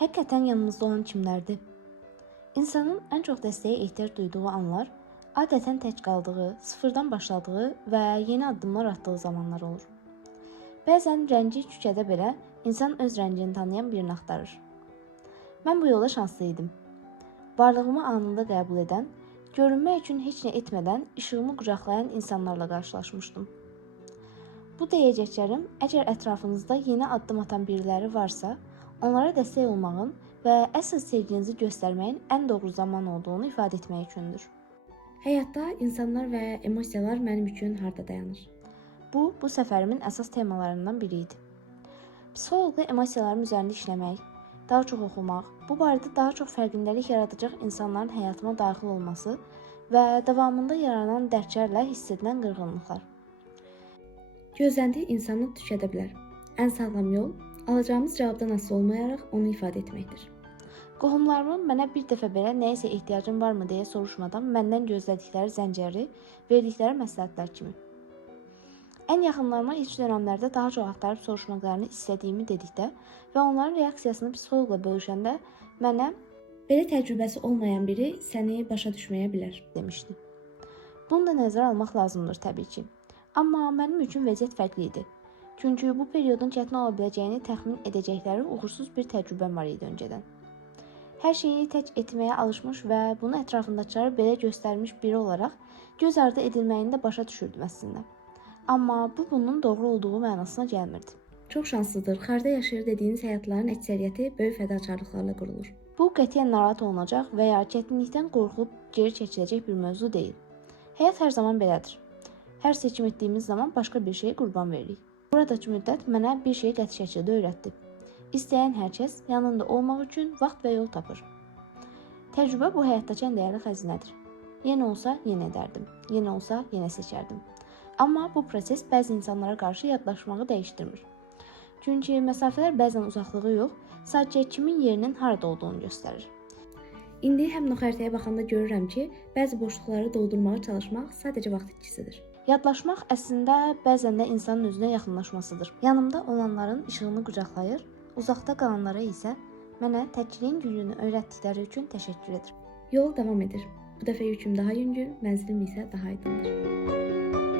Həqiqətən yanımızda olan kimlərdir? İnsanın ən çox dəstəyə ehtiyac duyduğu anlar adətən tək qaldığı, sıfırdan başladığı və yeni addımlar atdığı zamanlar olur. Bəzən rəngi küçədə belə insan öz rəngini tanıyan birini axtarır. Mən bu yola şanslı idim. Varlığımı anında qəbul edən, görünmək üçün heç nə etmədən işığımı qucaqlayan insanlarla qarşılaşmışdım. Bu deyəcəklərim, əgər ətrafınızda yeni addım atan biriləri varsa, onlara dəstək olmağın və əsl sevginizi göstərməyin ən doğru zaman olduğunu ifadə etmək üçündür. Həyatda insanlar və emosiyalar mənim üçün harda dayanır? Bu səfərimin əsas temalarından biri idi. Psixoloqla emosiyalarım üzərində işləmək, daha çox oxumaq, bu barədə daha çox fərqindəlik yaradacaq insanların həyatıma daxil olması və davamında yaranan dərdlərlə hiss edilən qırğınlıqlar. Gözlənti insanı tükədə bilər. Ən sağlam yol alacağımız cavabdan asılı olmayaraq onu ifadə etməkdir. Qohumlarımın mənə bir dəfə belə nəyisə ehtiyacın varmı deyə soruşmadan məndən gözlədikləri zəncəri, verdikləri məsləhətlər kimi. Ən yaxınlarıma ilk dönəmlərdə daha çox axtarıb soruşmaqlarını istədiyimi dedikdə və onların reaksiyasını psixoloqla bölüşəndə mənə belə təcrübəsi olmayan biri səni başa düşməyə bilər demişdi. Bunu da nəzərə almaq lazımdır təbii ki. Amma mənim üçün vəziyyət fərqli idi. Çünki bu periodun çətin ola biləcəyini təxmin edəcəkləri uğursuz bir təcrübəm var idi öncədən. Hər şeyi tək etməyə alışmış və bunu ətrafındakilərə belə göstərmiş biri olaraq göz ardı edilməyini də başa düşürdüm əslində. Amma bu bunun doğru olduğu mənasına gəlmirdi. Çox şanslıdır, xarda yaşayır dediyiniz həyatların əksəriyyəti böyük fədakarlıqlarla qurulur. Bu qətiyyən narahat olunacaq və ya çətinlikdən qorxulub geri çəkiləcək bir mövzu deyil. Həyat hər zaman belədir. Hər seçim etdiyimiz zaman başqa bir şeyi qurban veririk. Buradakı müddət mənə bir şeyi qəti şəkildə öyrətdi. İstəyən hər kəs yanında olmaq üçün vaxt və yol tapır. Təcrübə bu həyatdakı ən dəyərli xəzinədir. Yenə olsa, yenə edərdim. Yenə olsa, yenə seçərdim. Amma bu proses bəzi insanlara qarşı yadlaşmağı dəyişdirmir. Çünki məsafələr bəzən uzaqlığı yox, sadəcə kimin yerinin harada olduğunu göstərir. İndi həm xəritəyə baxanda görürəm ki, bəzi boşluqları doldurmağa çalışmaq sadəcə vaxt itkisidir. Yadlaşmaq əslində bəzən də insanın özünə yaxınlaşmasıdır. Yanımda olanların işığını qucaqlayır, uzaqda qalanlara isə mənə təkliyin gücünü öyrətdikləri üçün təşəkkür edir. Yol davam edir. Bu dəfə yüküm daha yüngül, mənzilim isə daha aydındır.